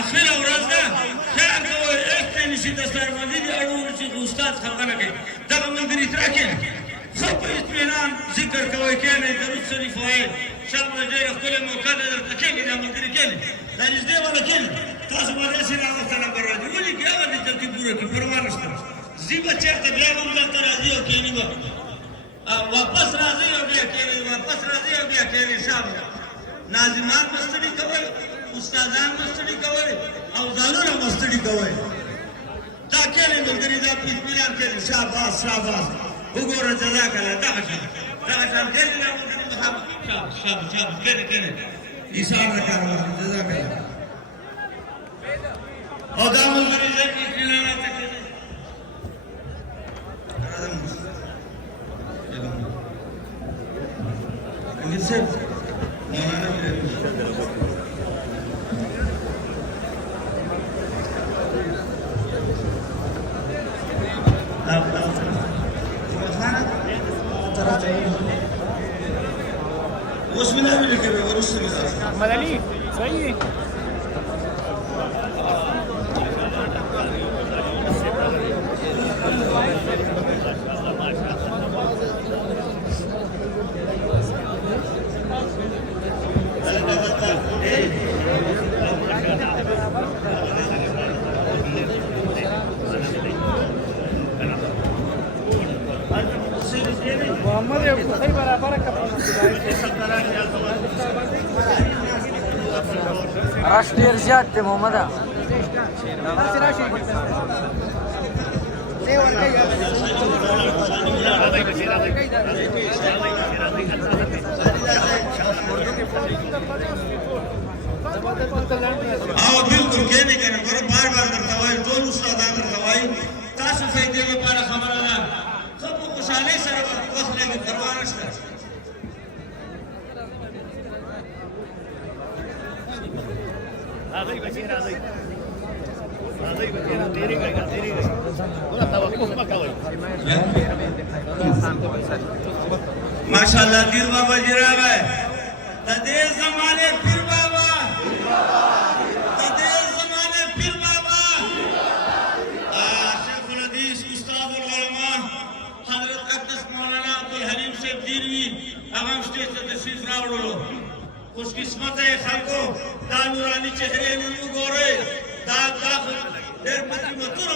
اخر ورځ ده خیر کوئ ایسته نشي د سرمدي دي اړول چې استاد خبره کوي دغه ملګري تر کې ښه په اطمینان ذکر کوئ کښېنئ درود شریف وایئ شابه ډېره ښکلې موقع ده درته کښېنئ دا ملګري کښېنئ دا نږدې ونه کښېنئ تاسو به داسې راوخته نمبر راځي ولیکئ هغه دې ترتیب پوره کړي پروا نشته ځي به چېرته بیا به هم دلته راځي او کښېني به واپس راځي او بیا کښېنئ واپس راځي او بیا کښېنئ شابه ناظمان به ستړي کوئ استادان مستړي کوئ او ځانونه مستړي کوئ دا کښېنئ ملګري دا په اطمینان کښېنئ شاباس شاباس وګوره جزاک الله دغه شان کښېنئ دا ملګري شاباس شاباس کښېنئ کښېنئ ایثار د کار وکړئ جزاک الله او دا ملګري ځای په اطمینان هلته کښېنئ امیر صاحب مولانا وش من أمريكا كده ورسل ملاليك زيي محمد یو صحیح برابر رش ډیر زیات دی محمد او بالکل کېنئ کنه ګوره بار بار درته وایم ټول استادان درته وايي تاسو فایدې لپاره خبره ده ښه په خوشحالۍ سره وخت لګي پروا نشته راځئ بچي راځئ راځئ بچي تیری کوي تیری کوي ګوره توقف مه کوئ माशाल्लाह पीर बाबा जी रावय तदे जमाने पीर बाबा तदे जमाने पीर बाबा शेखुल हदीस उस्ताद उलमा हजरत अक्दस मौलाना अब्दुल हलीम शेख दीनवी अवाम स्टेज से तशरीफ रावड़ो खुशकिस्मत है खलको दा नूरानी चेहरे नु गोरे दा देर मत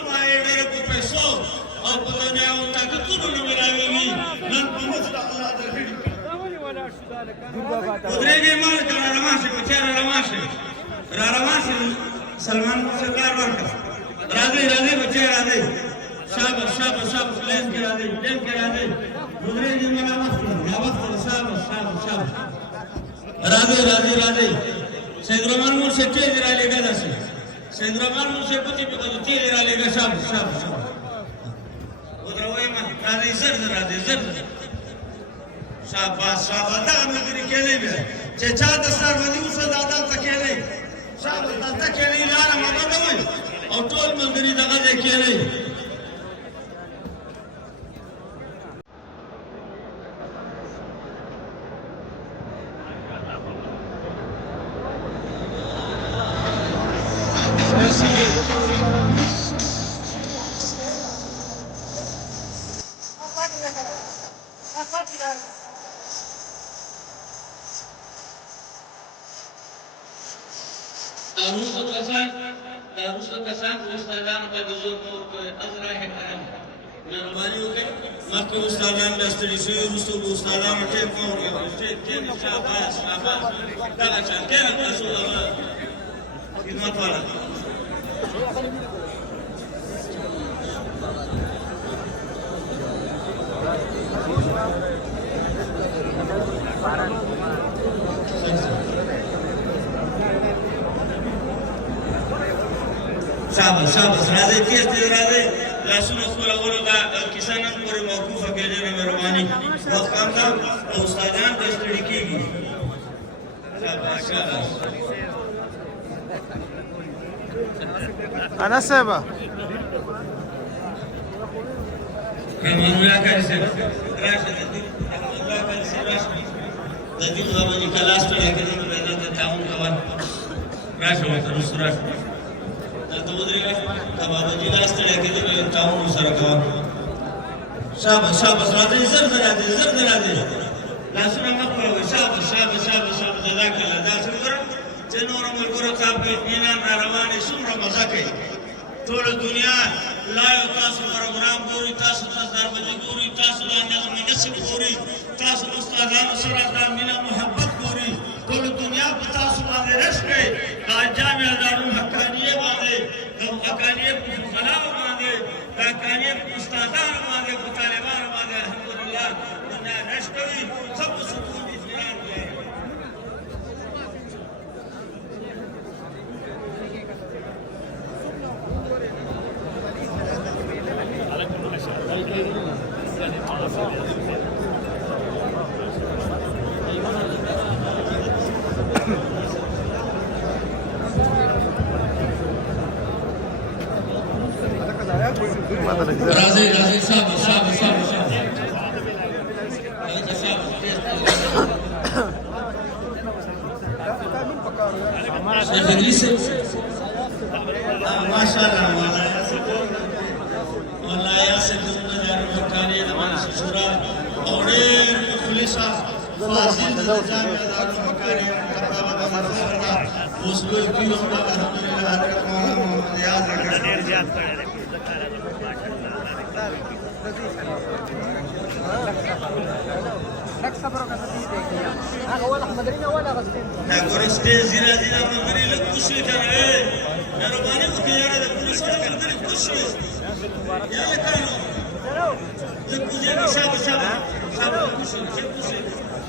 माए मेरे को पैसो और पता नहीं होता कि तू न मिलावेगी नन पहुंचता अल्लाह दरहिड़ी उधरेगे माल करा रमाशे बेचारा रमाशे सलमान सरकार वर्क राधे बच्चे राधे शाबाश लेन के राधे उधरेगे माला वक्त शाबाश राधे सैद्रमान मुझ से तेज रालेगा दस सैद्रमान मुझ से पति पे तेज रालेगा शाबाश राधे जर शाबाश दा मगरी केले बे चचा दस्तार वदी उस दादा तकेले शाबाश दादा केले लाना मगदवे और टोल मगरी दगा दे केले दारूस कसान उस्तादान का बुजुर्ग को अजरा है मेहरबानी होके मक्के उस्तादान दस्तरी से उस्तादान टेप को टेप शाबाश दागा चलते हैं रसूल अल्लाह खिदमत वाला शाबाश राधे तेज राधे लाशुन स्कूल का किसान पूरे मौकूफ के लिए मेहरबानी वक्त काम था उस्तादान टेस्ट लिखेगी शाबाश أنا سبا رحمان الله كريم راشد الله كريم راشد ددين بابا जी क्लास पे लेके दिन पहले तो टाउन कवर रاشد तो उधर बाबा जी क्लास पे लेके दिन टाउन सर कवर शाबाश राधे जर लासुना मत करो शाबाश जजाकल्लाह दासुन करो जनोर मुल्कुर साहब के इत्मीनान रवानी सुमरा मजा के टोल दुनिया लायो तासु प्रोग्राम गोरी तासु तजार बजे गोरी तासु नज़म नसीब गोरी तासु उस्तादान सरादा मिना मोहब्बत गोरी टोल दुनिया तासु वाले रश्के जामिया दारुल हक्कानिये वाले हक्कानिये फला वाले हक्कानिये उस्तादान वाले तालिबान वाले अल्हम्दुलिल्लाह दुनिया रश्के सब सुकून इत्मीनान राजी साहब माशाल्लाह वाला यासे दुनिया मकानी नमान सुरा और पुलिसा फाजिल जामिया मकानी उसको भी अल्हम्दुलिल्लाह मौला मोहम्मद याद रखा نقول استيز زينا مغري لك كشي ترى مهرباني وخيار ده كل سنه مغري كشي يلا كانوا لك كوجا شاب كشي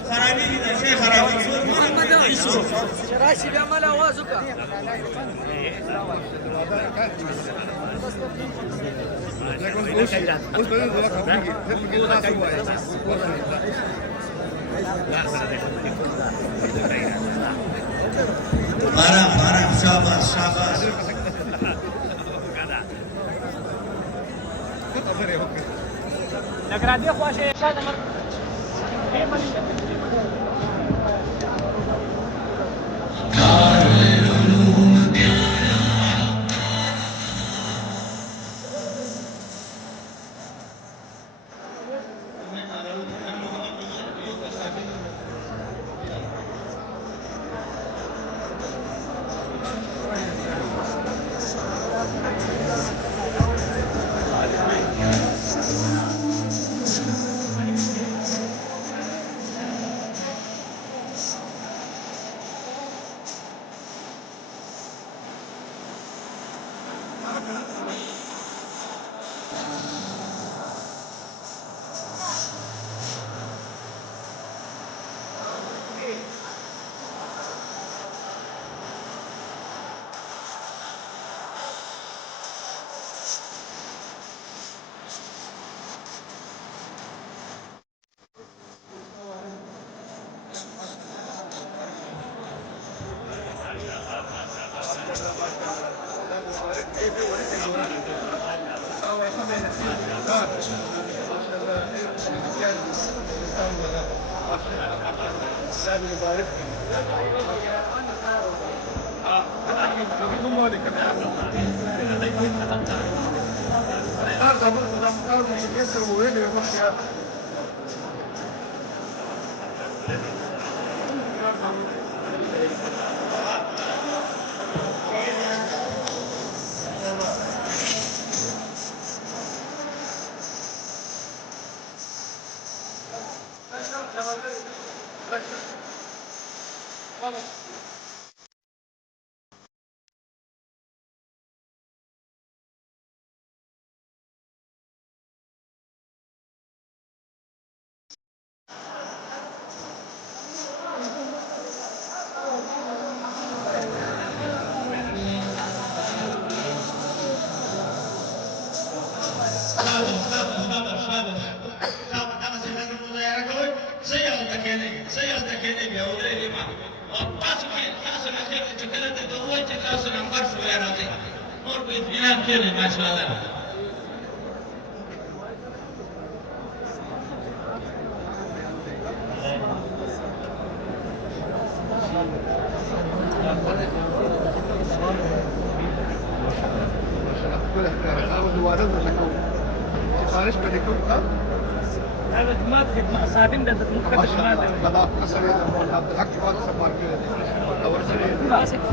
خرابي ده شيء خرابي شراشي بيعمل اوازك Marah, शाबाश Nagradyo ko siya naman.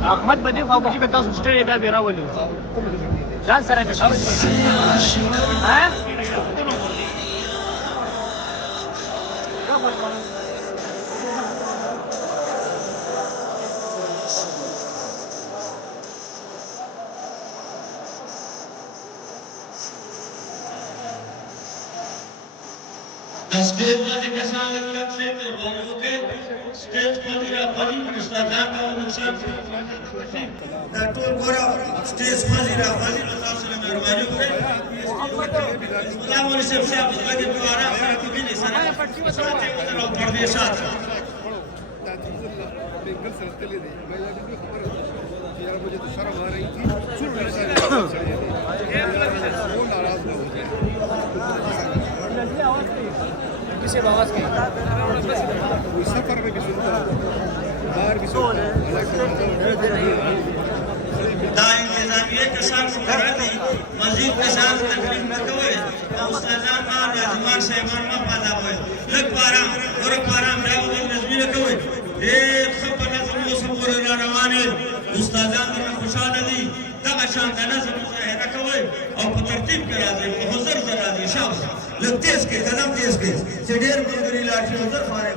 احمد بدی خو به تاسو ستړي بیا بیراولو ځان سره کې شاوې ها Stage पर किसान लग से लोगों के स्टेज पर या बड़ी मुस्तादा का नुकसान दा टोल गोरा स्टेज पर या बड़ी मुस्तादा मेहरबानी करे गुलाम से लगे द्वारा तो भी नहीं सारा साथे उधर परदेशात बिल्कुल सस्ते दे यार मुझे तो शर्म आ रही थी वो नाराज हो गए किसे आवाज की सफर में भी सुनता बाहर भी सुनता دا انتظامیه کسان مقرر دي مزید کسان تکلیف نه کوي او استادان ما لازمان صاحبان ما پادا وي لک پارام ور پارام دا ول نظم نه کوي ډېر خپل نظم او صبر را روانه استادان نه خوشاله دي دا شان د نظم مظاهره کوي او په ترتیب کې راځي په حضور سره راځي شاو لک تیز کې قدم تیز کې چې ډېر ګوري لاټي حضور فارغ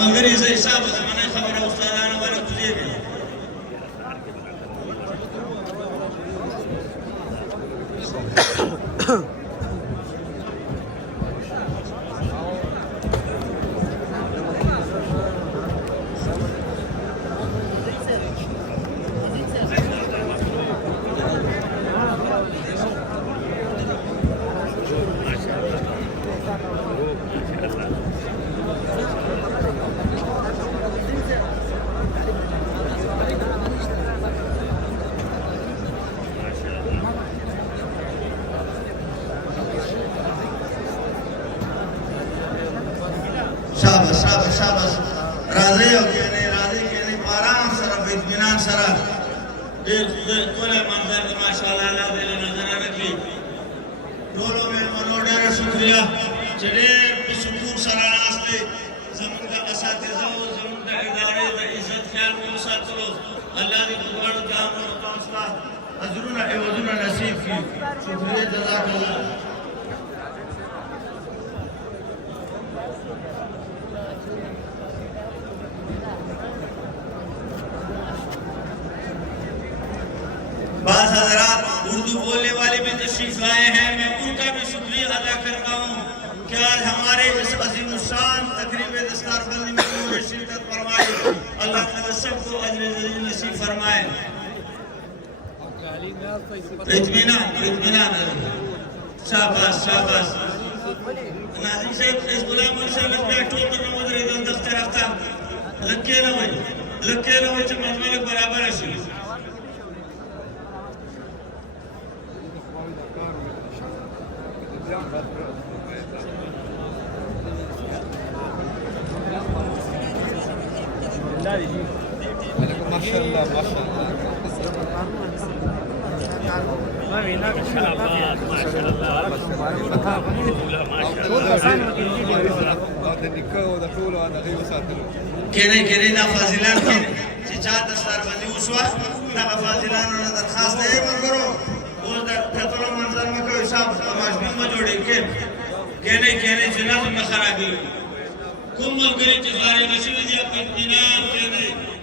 ملګری زه حساب زمانه خبره استادانو باندې کولیږي शाबाश शाबाश शाबाश राजी हो गया नहीं राजी के नहीं आराम सरा इत्मीनान सरा कोले मंजर का माशाल्लाह अल्लाह दे नजर रखी दोनों में मनोडेर शुक्रिया चले सुकून सरा नास्ते जमीन का असातिज़ा और जमीन का इदारे का इज्जत ख्याल में साथलो अल्लाह की बुजुर्ग दाम और तास्ता अजरुना एवजुना नसीब की शुक्रिया जज़ाकल्लाह बाज़ हज़रात उर्दू बोलने वाले भी तशरीफ लाए हैं मैं उनका भी शुक्रिया अदा करता हूँ कि आज हमारे इस अजीम शान तकरीब दस्तारबंदी में उन्होंने शिरकत फरमाई अल्लाह ताला सबको अजर जलील नसीब फरमाए इत्मीनान इत्मीनान शाबाश शाबाश नाज़िम साहब इस गुलाम इंशाअल्लाह पे टोट न मदरे दफ्तर रखता लक्के न होय च मजमल बराबर है माशाल्लाह माशाल्लाह केने ना फाजिलान के चिचा दस्तार बंदी उसवा ना फाजिलान और दरखास्त है मगरो वो ततलो मंजर में कोई हिसाब तमाशबीन में जोड़े केने जिना में खराबी कुम्मल करे तिजारे मशीन जी अपने इत्मीनान केने